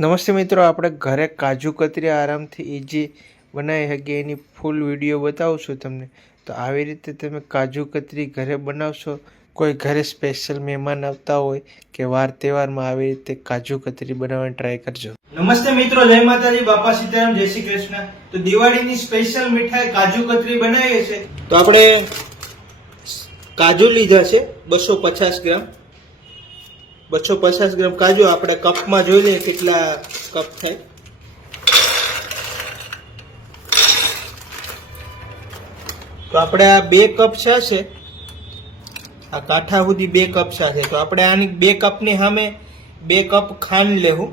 નમસ્તે મિત્રો, આપણે ઘરે કાજુ કતરી આરામથી ઇઝી બનાવી શકીએ એની ફૂલ વિડીયો બતાવશું તમને. તો આવી રીતે તમે કાજુ કતરી ઘરે બનાવશો, કોઈ ઘરે સ્પેશિયલ મહેમાન આવતા હોય કે વાર તહેવારમાં આવી રીતે કાજુ કતરી બનાવવાની ટ્રાય કરજો. નમસ્તે મિત્રો, જય માતાજી, બાપા સીતારામ, જય શ્રી કૃષ્ણ. તો દિવાળીની સ્પેશિયલ મીઠાઈ કાજુ કતરી બનાવીએ છે. તો આપણે કાજુ લીધા છે 250 ગ્રામ. 250 ગ્રામ કાજુ આપણે કપમાં જોઈ લઈએ કેટલા કપ થાય. તો આપણે આ 2 કપ છે, આ કાંઠા સુધી 2 કપ છે. તો આપણે આની 2 કપની સામે 2 કપ ખાંડ લેવું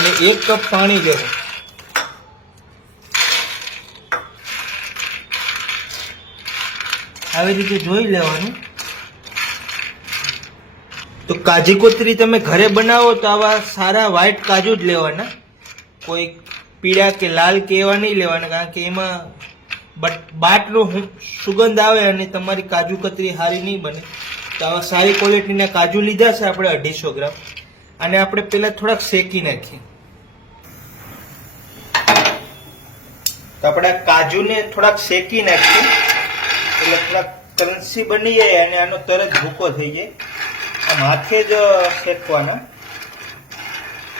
અને 1 કપ પાણી લેવું. આવી રીતે જોઈ લેવાનું. તો કાજુ કતરી તમે ઘરે બનાવો તો આવા સારા વ્હાઈટ કાજુ જ લેવાના, કોઈ પીળા કે લાલ કે એવા નહીં લેવાના, કારણ કે એમાં બાટનો સુગંધ આવે અને તમારી કાજુ કતરી સારી નહીં બને. તો આવા સારી ક્વોલિટીના કાજુ લીધા છે આપણે 250 ગ્રામ. અને આપણે પહેલા થોડાક શેકી નાખીએ. તો આપણે કાજુને થોડાક શેકી નાખીએ એટલે થોડાક કરન્સી બની જાય અને આનો તરત ભૂકો થઈ જાય. આમ હાથે જ શેકવાના,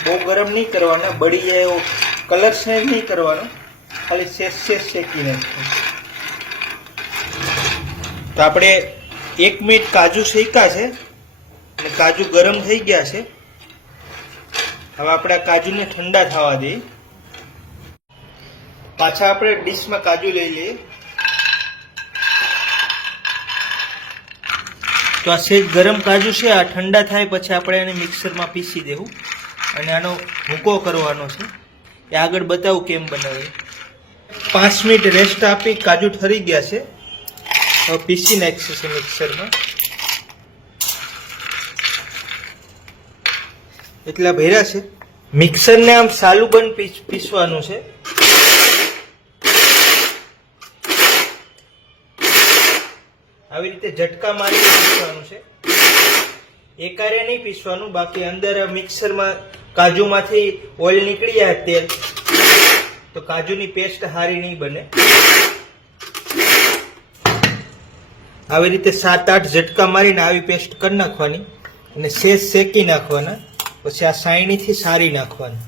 બહુ ગરમ નહીં કરવાના, બળી જાય એવો કલર ચેન્જ નહીં કરવાનો, ખાલી શેક શેકી નાખીએ. તો આપણે 1 મિનિટ કાજુ શેકા છે અને કાજુ ગરમ થઈ ગયા છે. હવે આપણે આ કાજુને ઠંડા થવા દઈએ. પાછા આપણે ડીશમાં કાજુ લઈ લઈએ. તો આ સેજ ગરમ કાજુ છે, આ ઠંડા થાય પછી આપણે એને મિક્સરમાં પીસી દેવું અને આનો ભૂકો કરવાનો છે. એ આગળ બતાવું કેમ બનાવે. 5 મિનિટ રેસ્ટ આપી કાજુ ઠરી ગયા છે. હવે પીસી નાખીશું મિક્સરમાં. એટલા ભર્યા છે. મિક્સરને આમ સાલું બંધ પીસવાનું છે. આવી રીતે ઝટકા મારીને પીસવાનું છે, એકારે નહીં પીસવાનું. બાકી અંદર મિક્સરમાં કાજુમાંથી ઓઇલ નીકળી જાય, તેલ, તો કાજુની પેસ્ટ સારી નહીં બને. આવી રીતે 7-8 ઝટકા મારીને આવી પેસ્ટ કરી નાખવાની અને શેષ શેકી નાખવાના. પછી આ સાયણીથી સારી નાખવાની.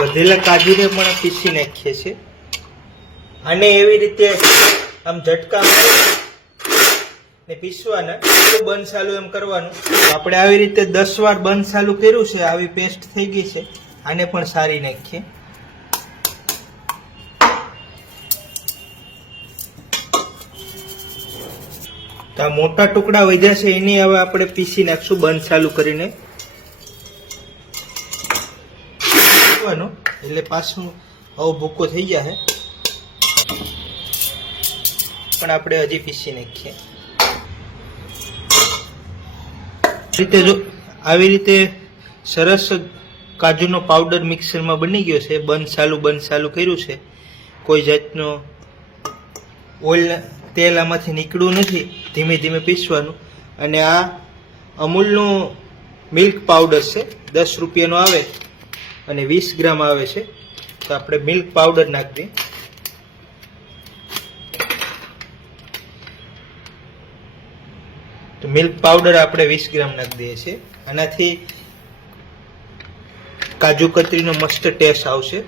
વધેલા કાજુને પણ પીસી નાખીએ છીએ. અને એવી રીતે આમ ઝટકા મારી પીસવાના, બંધ ચાલુ એમ કરવાનું. આપણે આવી રીતે 10 વાર બંધ ચાલુ કર્યું છે. આવી પેસ્ટ થઈ ગઈ છે. આને પણ સારી નાખીએ. તો આ મોટા ટુકડા વધ્યા છે એની હવે આપણે પીસી નાખશું બંધ ચાલુ કરીને. એટલે પાછું આવો ભૂકો થઈ જાય, પણ આપણે હજી પીસી નાખીએ. આવી રીતે સરસ કાજુનો પાવડર મિક્સરમાં બની ગયો છે. બંધ ચાલુ કર્યું છે. કોઈ જાતનો ઓઇલ તેલ આમાંથી નીકળ્યું નથી. ધીમે ધીમે પીસવાનું. અને આ અમૂલનું મિલ્ક પાવડર છે, 10 રૂપિયાનો આવે અને 20 ગ્રામ આવે છે. તો આપણે મિલ્ક પાવડર નાખી દઈએ. તો મિલ્ક પાવડર આપણે 20 ગ્રામ નાખી દઈએ છીએ. આનાથી કાજુ કતરીનો મસ્ત ટેસ્ટ આવશે.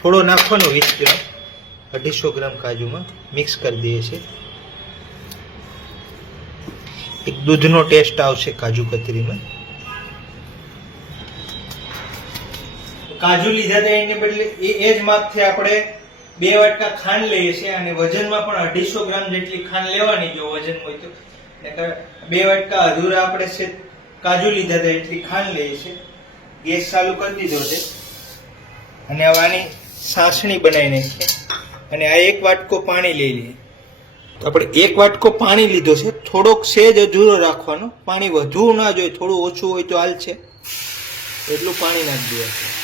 થોડો નાખવાનો 20 ગ્રામ, 250 ગ્રામ કાજુમાં મિક્સ કરી દઈએ છીએ. એક દૂધનો ટેસ્ટ આવશે કાજુ કતરીમાં. કાજુ લીધા હતા એને બદલે એ જ માપથી આપણે 2 વાટકા ખાંડ લઈએ છીએ. અને વજનમાં પણ 250 ગ્રામ જેટલી ખાંડ લેવાની, જો વજન હોય તો. 2 વાટકા અધૂરા આપણે કાજુ લીધા હતા એટલી ખાંડ લઈએ છીએ. ગેસ ચાલુ કરી દીધો છે અને હવે આની સાસણી બનાવી નાખીએ. અને આ 1 વાટકો પાણી લઈ લઈએ. તો આપણે 1 વાટકો પાણી લીધો છે. થોડોક સેજ અધૂરો રાખવાનો, પાણી વધુ ના જોઈએ, થોડું ઓછું હોય તો હાલ છે, એટલું પાણી નાખી દેવાનું.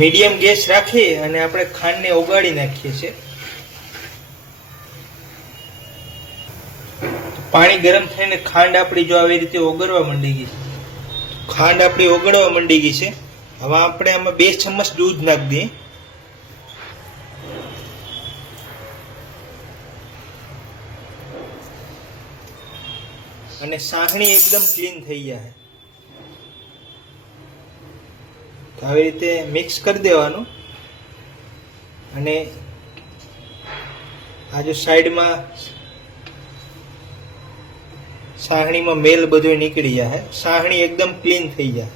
મીડિયમ ગેસ રાખી અને આપણે ખાંડને ઓગાળી નાખીએ છીએ. પાણી ગરમ થઈને ખાંડ આપણી જો આવી રીતે ઓગળવા માંડી ગઈ છે, ખાંડ આપણી ઓગળવા માંડી ગઈ છે. હવે આપણે આમાં 2 ચમચ દૂધ નાખી દઈએ. અને સાહણી એકદમ ક્લીન થઈ જાય. તો આવી રીતે મિક્સ કરી દેવાનું. અને આ જો સાઈડમાં સાહણીમાં મેલ બધું નીકળી જાય, સાહણી એકદમ ક્લીન થઈ જાય.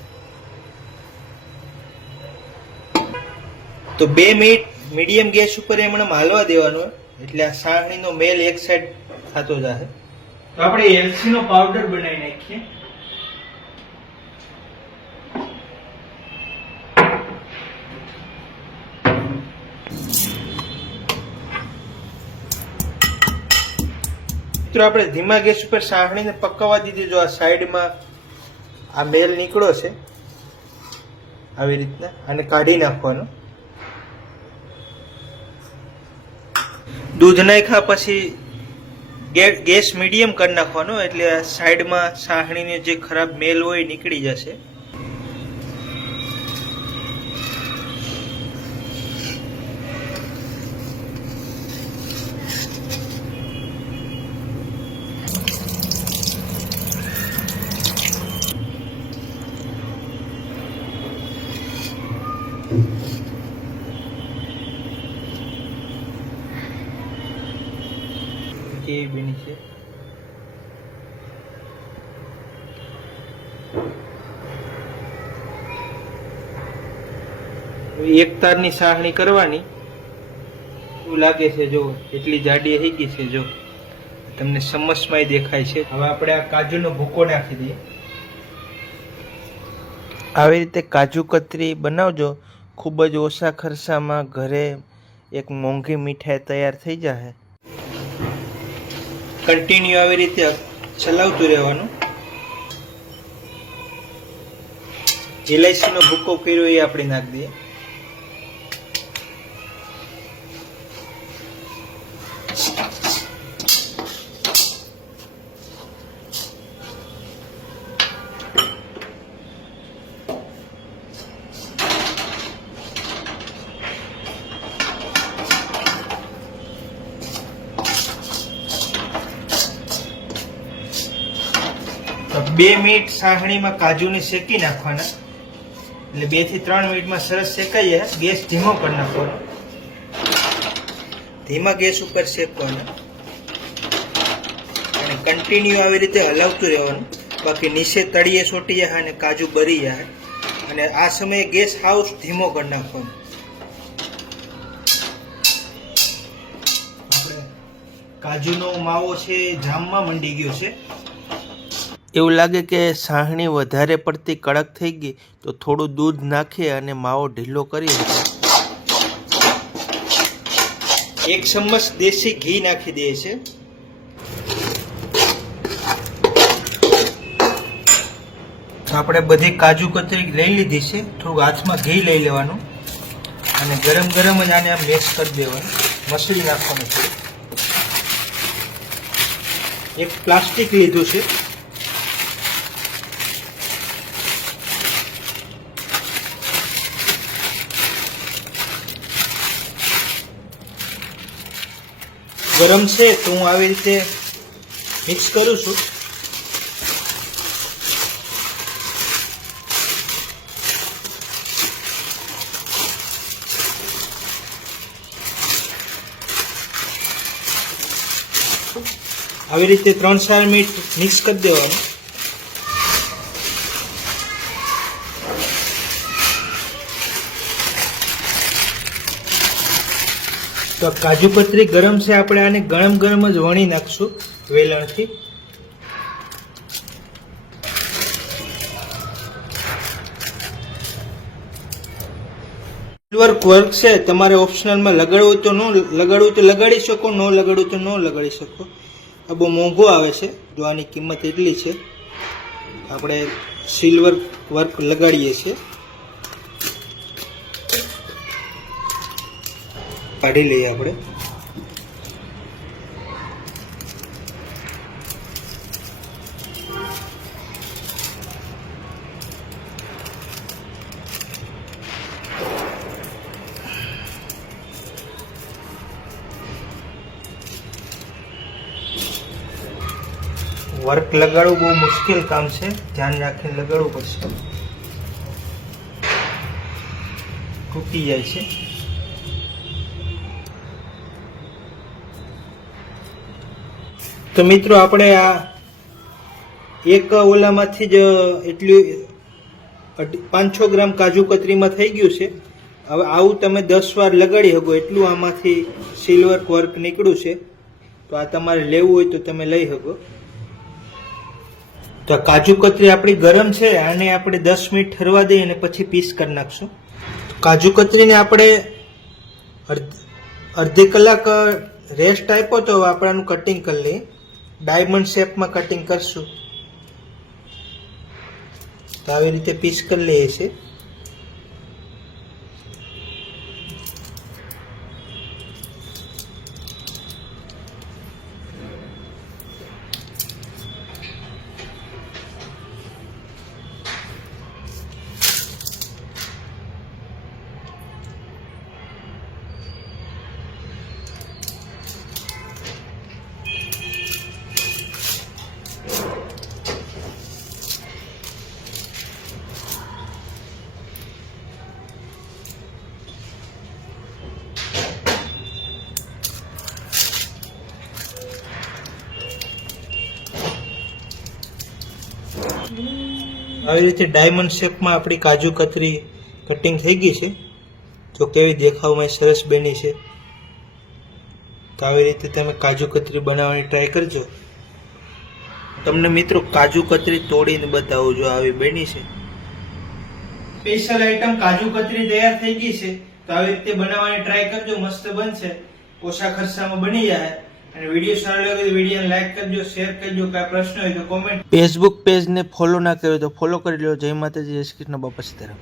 તો 2 મિનિટ મીડિયમ ગેસ ઉપર એમણે હાલવા દેવાનું, એટલે આ સાહણીનો મેલ એક સાઈડ થતો જાય. તો આપણે એલચી નો પાવડર બનાવી નાખીએ. મિત્રો આપણે ધીમા ગેસ ઉપર સાહણીને પકવવા દીધી. જો આ સાઈડમાં આ મેલ નીકળ્યો છે, આવી રીતના આને કાઢી નાખવાનો. દૂધ નાખ્યા પછી ગેસ મીડિયમ કરી નાખવાનો, એટલે આ સાઈડમાં સાહણીની જે ખરાબ મેલ હોય નીકળી જશે. કેવી બની છે. એક તારની સાહણી કરવાની. એવું લાગે છે, જો એટલી જાડી થઈ ગઈ છે, જો તમને સમસમાં દેખાય છે. હવે આપણે આ કાજુનો ભૂકો નાખી દઈએ. આવી રીતે કાજુ કતરી બનાવજો, ખૂબ જ ઓછા ખર્ચામાં ઘરે એક મોંઘી મીઠાઈ તૈયાર થઈ જાય. કન્ટિન્યુ આવી રીતે ચલાવતું રહેવાનું. ઇલાયચીનો ભૂકો કર્યો એ આપણે નાખી દઈએ. તો 2 મિનિટ સાહણીમાં કાજુને શેકી નાખવાના, એટલે 2 થી 3 મિનિટમાં સરસ શેકાઈ જાય. ગેસ ધીમો કરી નાખવાનો, ધીમા ગેસ ઉપર શેકવાના અને કન્ટિન્યુ આવી રીતે હલાવતું રહેવાનું. બાકી નીચે તળિયે ચોટી જાય અને કાજુ બળી જાય. અને આ સમયે ગેસ હાવ ધીમો કરી નાખવાનો. આપણે કાજુનો માવો છે જામવા માંડી ગયો છે. એવું લાગે કે સાહણી વધારે પડતી કડક થઈ ગઈ તો થોડું દૂધ નાખી અને માવો ઢીલો કરી. 1 ચમચ દેશી ઘી નાખી દે છે. આપણે બધી કાજુ કતરી લઈ લીધી છે. થોડું હાથમાં ઘી લઈ લેવાનું અને ગરમ ગરમ જ આને આમ મિક્સ કરી દેવાનું, મસળી નાખવાનું છે. એક પ્લાસ્ટિક લીધું છે. ગરમ છે તો હું આવી રીતે મિક્સ કરું છું. આવી રીતે 3-4 મિનિટ મિક્સ કરી દેવાનું. તો કાજુ કતરી ગરમ છે, આપણે આને ગરમ ગરમ જ વણી નાખશું વેલણથી. સિલ્વર વર્ક છે, તમારે ઓપ્શનલમાં લગાડવું તો ન લગાડવું તો લગાડી શકો, ન લગાડવું તો ન લગાડી શકો. આ બહુ મોંઘું આવે છે, જો આની કિંમત એટલી છે. આપણે સિલ્વર વર્ક લગાડીએ છીએ. કાઢી લઈએ આપણે. વર્ક લગાડવું બહુ મુશ્કેલ કામ છે, ધ્યાન રાખીને લગાડવું પડશે, તૂટી જાય છે. તો મિત્રો આપણે આ એક ઓલામાંથી જ એટલું 500 ગ્રામ કાજુ કતરીમાં થઈ ગયું છે. હવે આવું તમે 10 વાર લગાડી શકો એટલું આમાંથી સિલ્વર વર્ક નીકળ્યું છે. તો આ તમારે લેવું હોય તો તમે લઈ શકો. તો કાજુ કતરી આપણી ગરમ છે, આને આપણે 10 મિનિટ ઠરવા દઈએ અને પછી પીસ કરી નાખશું. કાજુ કતરીને આપણે અડધી કલાક રેસ્ટ આપ્યો તો આપણે આનું કટિંગ કરી લઈએ. ડાયમંડ શેપમાં કટિંગ કરશું. તો આવી રીતે પીસ કરી લઈએ છીએ. આવી રીતે ડાયમંડ શેપમાં આપણી કાજુ કતરી કટિંગ થઈ ગઈ છે. તો કેવી દેખાવમાં સરસ બની છે. તો આવી રીતે તમે કાજુ કતરી બનાવવાની ટ્રાય કરજો. તમને મિત્રો કાજુ કતરી તોડીને બતાવું, જો આવી બની છે. સ્પેશિયલ આઈટમ કાજુ કતરી તૈયાર થઈ ગઈ છે. તો આવી રીતે બનાવવાની ટ્રાય કરજો, મસ્ત બનશે, ઓછા ખર્ચામાં બની જાય. અને વિડીયો સારો લાગે તો વિડીયોને લાઈક કરજો, શેર કરજો. કાંઈ પ્રશ્ન હોય તો કોમેન્ટ. ફેસબુક પેજને ફોલો ના કર્યો તો ફોલો કરી લો. જય માતાજી, જય શ્રી કૃષ્ણ, બાપા સીતારામ.